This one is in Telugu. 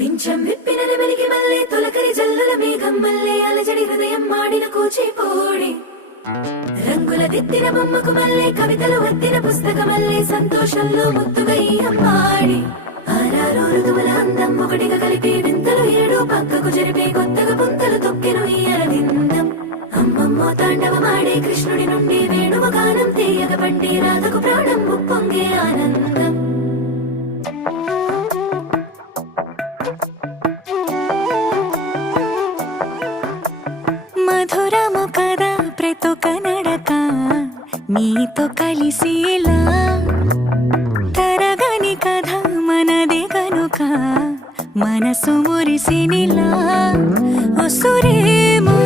పింఛం విప్పిన నెమలికి మల్లె తొలకరి జల్లుల మేఘం మల్లె అలజడి హృదయం మాడిన కూచిపూడి రంగుల దిద్దిన బొమ్మకు మల్లె కవితలు వద్దిన పుస్తకమల్లె సంతోషంలో ముద్దుగా ఈ అమ్మాడి ఆరారు ఋతువుల అందం ఒకటిగా కలిపి వింతలు ఏడు పక్కకు జరిపే కొత్తగా పుంతలు తొక్కెను ఈ అరవిందం అమ్మమ్మో తాండవమాడే కృష్ణుడి నుండి వేణువ గానం తీయగ పండి రాధకు ప్రాణం ఉప్పొంగే ఆనందం మధురము కదా ప్రతొక నడక నీతో కలిసేలా తరగని కథ మనదే కనుక మనసు మురిసినిలా ఉసురేమో